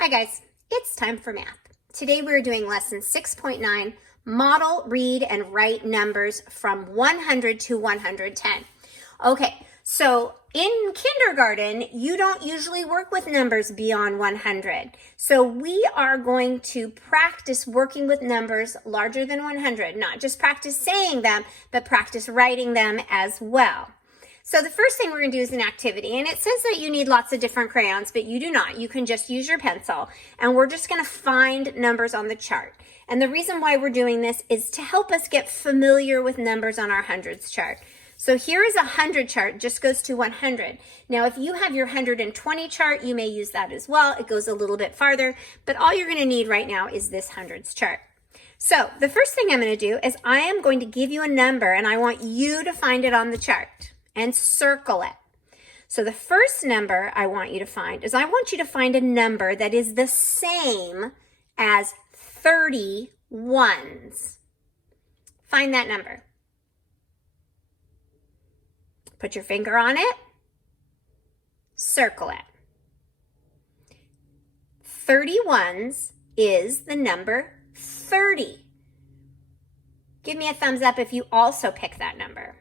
Hi guys, it's time for math. Today we're doing lesson 6.9, model, read, and write numbers from 100 to 110. Okay, so in kindergarten, you don't usually work with numbers beyond 100. So we are going to practice working with numbers larger than 100, not just practice saying them, but practice writing them as well. So the first thing we're going to do is an activity, and it says that you need lots of different crayons, but you do not. You can just use your pencil, and we're just going to find numbers on the chart. And the reason why we're doing this is to help us get familiar with numbers on our hundreds chart. So here is a 100 chart, just goes to 100. Now, if you have your 120 chart, you may use that as well. It goes a little bit farther, but all you're going to need right now is this hundreds chart. So the first thing I'm going to do is I am going to give you a number, and I want you to find it on the chart and circle it. So the first number I want you to find is I want you to find a number that is the same as 30 ones. Find that number. Put your finger on it. Circle it. 30 ones is the number 30. Give me a thumbs up if you also pick that number.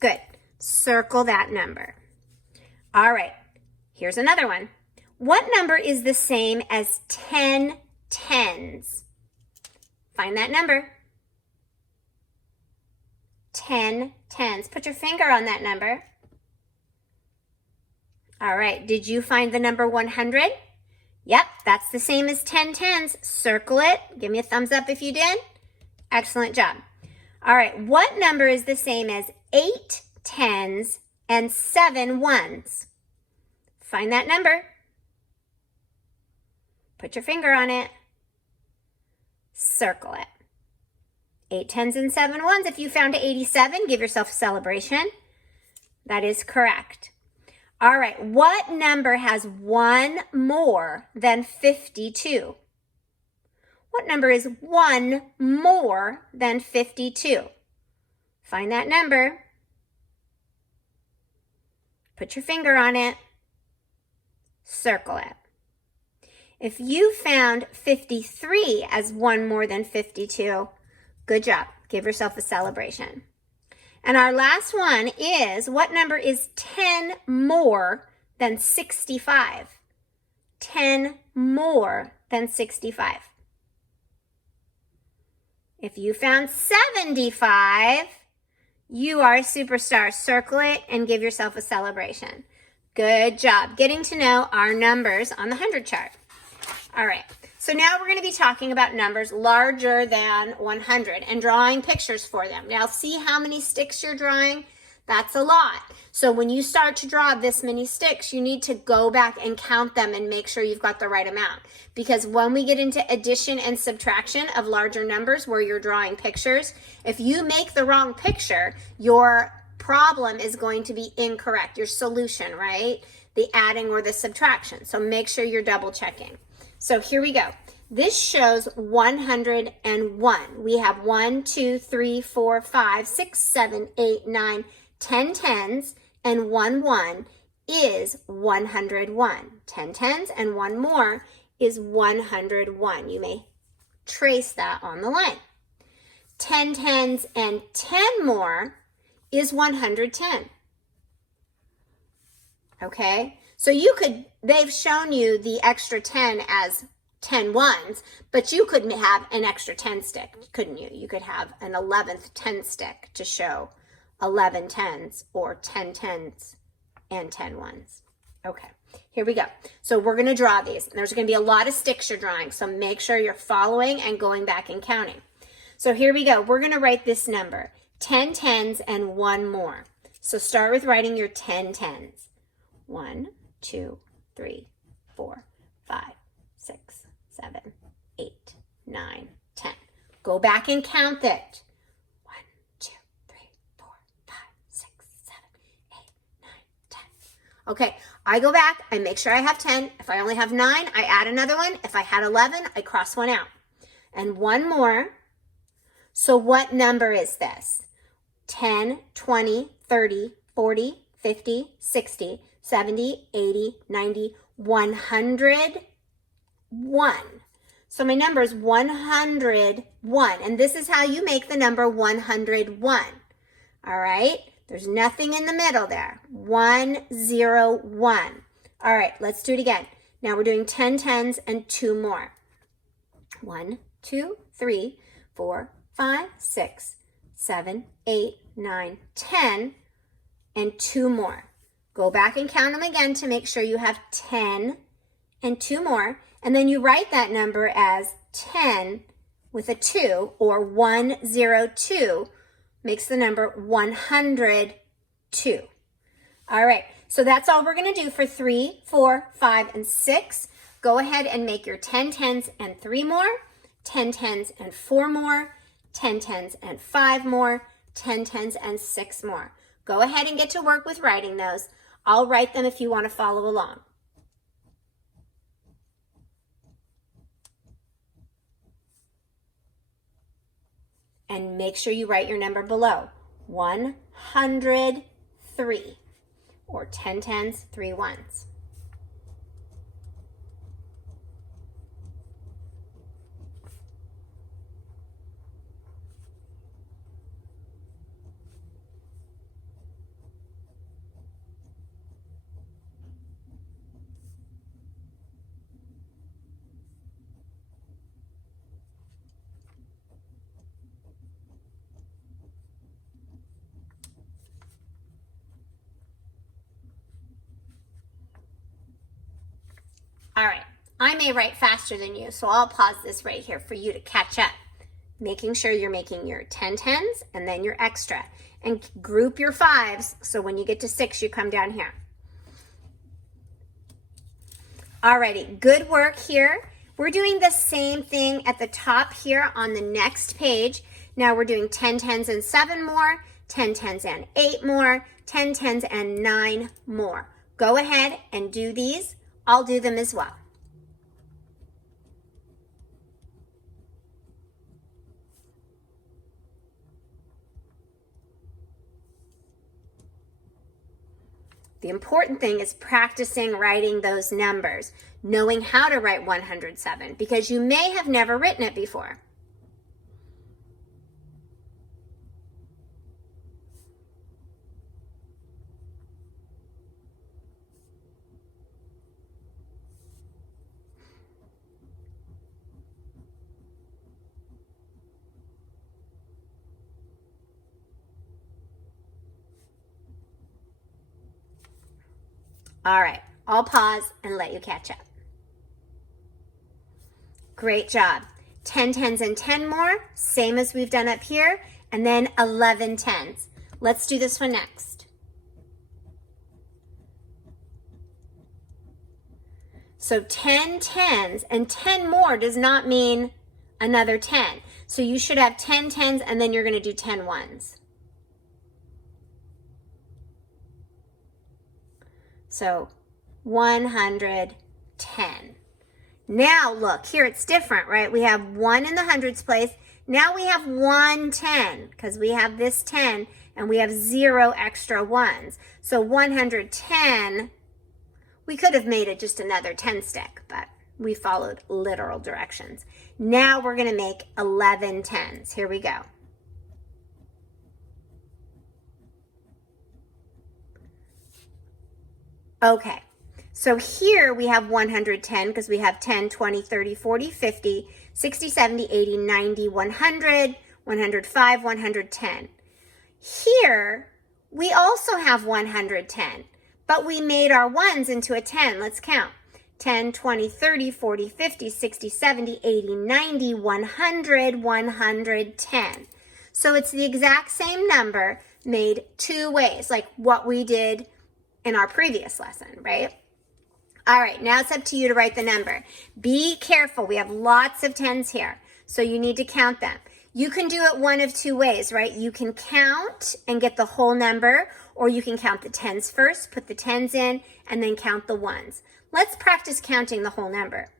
Good. Circle that number. All right, here's another one. What number is the same as 10 tens? Find that number. 10 tens. Put your finger on that number. All right, did you find the number 100? Yep, that's the same as 10 tens. Circle it. Give me a thumbs up if you did. Excellent job. All right, what number is the same as 8 tens and 7 ones? Find that number. Put your finger on it. Circle it. 8 tens and 7 ones. If you found 87, give yourself a celebration. That is correct. All right, what number has one more than 52? What number is one more than 52? Find that number. Put your finger on it. Circle it. If you found 53 as one more than 52, good job. Give yourself a celebration. And our last one is, what number is 10 more than 65? 10 more than 65. If you found 75, you are a superstar. Circle it and give yourself a celebration. Good job getting to know our numbers on the 100 chart. All right, so now we're going to be talking about numbers larger than 100 and drawing pictures for them. Now see how many sticks you're drawing? That's a lot. So when you start to draw this many sticks, you need to go back and count them and make sure you've got the right amount. Because when we get into addition and subtraction of larger numbers where you're drawing pictures, if you make the wrong picture, your problem is going to be incorrect. Your solution, right? The adding or the subtraction. So make sure you're double checking. So here we go. This shows 101. We have 1, 2, 3, 4, 5, 6, 7, 8, 9, 10 tens, and 1 1 is 101. 10 tens and 1 more is 101. You may trace that on the line. 10 tens and 10 more is 110. Okay? So they've shown you the extra 10 as 10 ones, but you could have an extra 10 stick, couldn't you? You could have an 11th 10 stick to show 11 tens or 10 tens and 10 ones. Okay, here we go. So we're going to draw these. There's going to be a lot of sticks you're drawing, so make sure you're following and going back and counting. So here we go. We're going to write this number, 10 tens and 1 more. So start with writing your 10 tens. 1, 2, 3, 4, 5, 6, 7, 8, 9, 10. Go back and count it. 1, 2, 3, 4, 5, 6, 7, 8, 9, 10. Okay, I go back, I make sure I have 10. If I only have 9, I add another one. If I had 11, I cross one out. And 1 more. So what number is this? 10, 20, 30, 40, 50, 60, 70, 80, 90, 100, 1. So my number is 101. And this is how you make the number 101. All right? There's nothing in the middle there. 101. All right, let's do it again. Now we're doing 10 tens and 2 more. 1, 2, 3, 4, 5, 6, 7, 8, 9, 10, and 2 more. Go back and count them again to make sure you have 10 and 2 more. And then you write that number as 10 with a 2, or 102 makes the number 102. All right, so that's all we're going to do for 3, 4, 5, and 6. Go ahead and make your 10 tens and 3 more, 10 tens and 4 more, 10 tens and 5 more, 10 tens and 6 more. Go ahead and get to work with writing those. I'll write them if you want to follow along. And make sure you write your number below. 103, or 10 tens, 3 ones. All right, I may write faster than you, so I'll pause this right here for you to catch up. Making sure you're making your 10 tens and then your extra. And group your 5s, so when you get to 6, you come down here. Alrighty, good work here. We're doing the same thing at the top here on the next page. Now we're doing 10 tens and 7 more, 10 tens and 8 more, 10 tens and 9 more. Go ahead and do these. I'll do them as well. The important thing is practicing writing those numbers, knowing how to write 107, because you may have never written it before. All right, I'll pause and let you catch up. Great job. 10 tens and 10 more, same as we've done up here, and then 11 tens. Let's do this one next. So 10 tens and 10 more does not mean another 10. So you should have 10 tens and then you're going to do 10 ones. So 110. Now look, here it's different, right? We have 1 in the hundreds place. Now we have 110 because we have this 10 and we have 0 extra ones. So 110, we could have made it just another 10 stick, but we followed literal directions. Now we're going to make 11 tens. Here we go. Okay, so here we have 110 because we have 10, 20, 30, 40, 50, 60, 70, 80, 90, 100, 105, 110. Here, we also have 110, but we made our ones into a 10. Let's count. 10, 20, 30, 40, 50, 60, 70, 80, 90, 100, 110. So it's the exact same number made 2 ways, like what we did in our previous lesson, right? All right, now it's up to you to write the number. Be careful, we have lots of tens here, so you need to count them. You can do it one of 2 ways, right? You can count and get the whole number, or you can count the tens first, put the tens in, and then count the ones. Let's practice counting the whole number.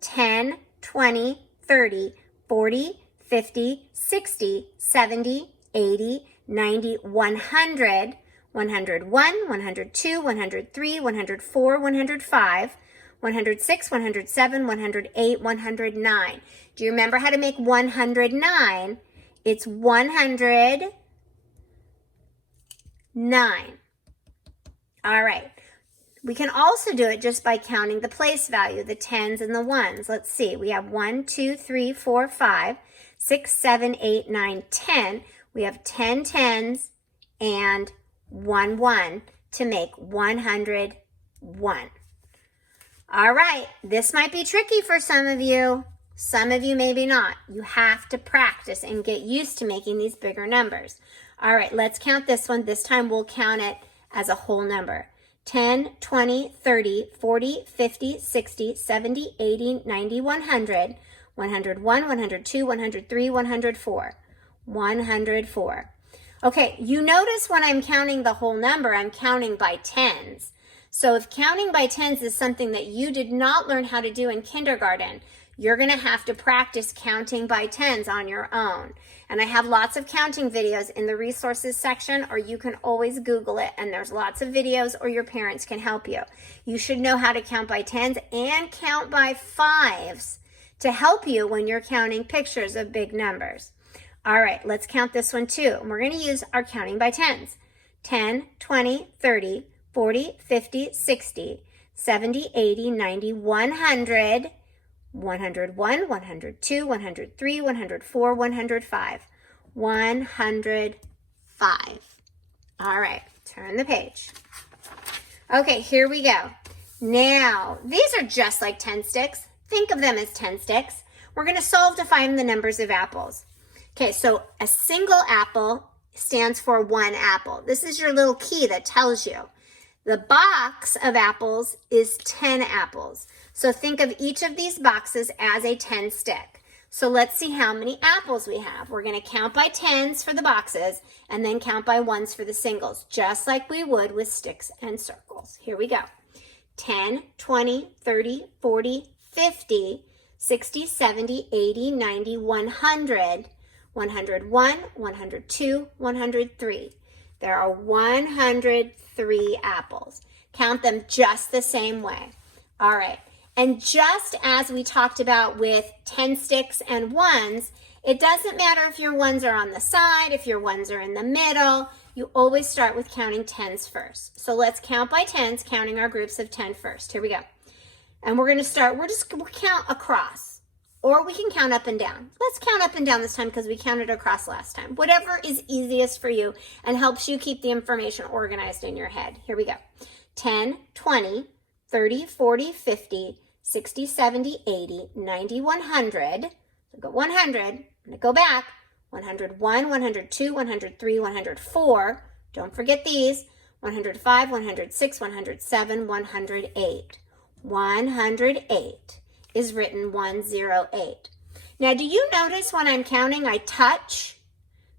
10, 20, 30, 40, 50, 60, 70, 80, 90, 100, 101, 102, 103, 104, 105, 106, 107, 108, 109. Do you remember how to make 109? It's 109. All right. We can also do it just by counting the place value, the tens and the ones. Let's see. We have 1, 2, 3, 4, 5, 6, 7, 8, 9, 10. We have 10 tens and 1 1 to make 101. All right. This might be tricky for some of you. Some of you maybe not. You have to practice and get used to making these bigger numbers. All right. Let's count this one. This time we'll count it as a whole number. 10, 20, 30, 40, 50, 60, 70, 80, 90, 100, 101, 102, 103, 104. 104. Okay, you notice when I'm counting the whole number, I'm counting by tens. So if counting by tens is something that you did not learn how to do in kindergarten, you're going to have to practice counting by tens on your own. And I have lots of counting videos in the resources section, or you can always Google it, and there's lots of videos, or your parents can help you. You should know how to count by tens and count by fives to help you when you're counting pictures of big numbers. All right, let's count this one too. And we're going to use our counting by tens. 10, 20, 30, 40, 50, 60, 70, 80, 90, 100, 101, 102, 103, 104, 105. 105. All right, turn the page. Okay, here we go. Now, these are just like 10 sticks. Think of them as 10 sticks. We're going to solve to find the numbers of apples. Okay, so a single apple stands for 1 apple. This is your little key that tells you. The box of apples is 10 apples. So think of each of these boxes as a 10 stick. So let's see how many apples we have. We're going to count by tens for the boxes and then count by ones for the singles, just like we would with sticks and circles. Here we go. 10, 20, 30, 40, 50, 60, 70, 80, 90, 100, 101, 102, 103. There are 103 apples. Count them just the same way. All right. And just as we talked about with 10 sticks and ones, it doesn't matter if your ones are on the side, if your ones are in the middle. You always start with counting tens first. So let's count by tens, counting our groups of 10 first. Here we go. And we're going to start, we'll count across. Or we can count up and down. Let's count up and down this time because we counted across last time. Whatever is easiest for you and helps you keep the information organized in your head. Here we go. 10, 20, 30, 40, 50, 60, 70, 80, 90, 100. So go 100. I'm going to go back. 101, 102, 103, 104. Don't forget these. 105, 106, 107, 108. 108 is written 108. Now, do you notice when I'm counting, I touch?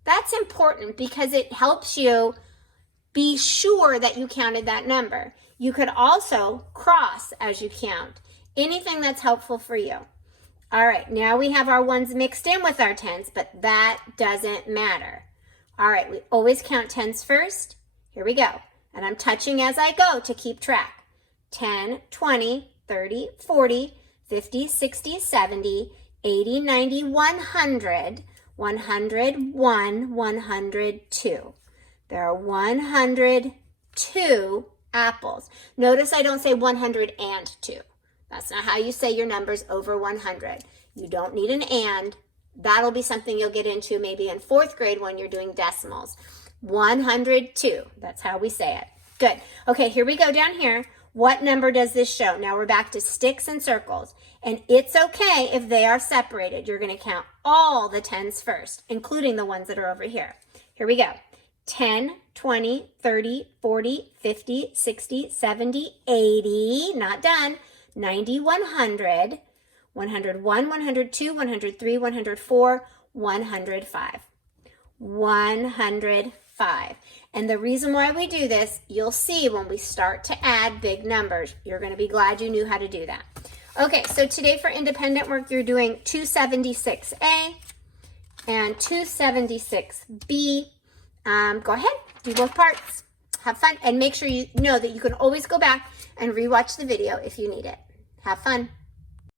That's important because it helps you be sure that you counted that number. You could also cross as you count. Anything that's helpful for you. All right, now we have our ones mixed in with our tens, but that doesn't matter. All right, we always count tens first. Here we go. And I'm touching as I go to keep track. 10, 20, 30, 40, 50, 60, 70, 80, 90, 100, 101, 102. There are 102 apples. Notice I don't say 102. That's not how you say your numbers over 100. You don't need an and. That'll be something you'll get into maybe in 4th grade when you're doing decimals. 102. That's how we say it. Good. Okay, here we go down here. What number does this show? Now we're back to sticks and circles. And it's okay if they are separated. You're going to count all the tens first, including the ones that are over here. Here we go. 10, 20, 30, 40, 50, 60, 70, 80. Not done. 90, 100, 101, 102, 103, 104, 105. 105. And the reason why we do this, you'll see when we start to add big numbers. You're going to be glad you knew how to do that. Okay, so today for independent work, you're doing 276A and 276B. Go ahead, do both parts. Have fun, and make sure you know that you can always go back and rewatch the video if you need it. Have fun.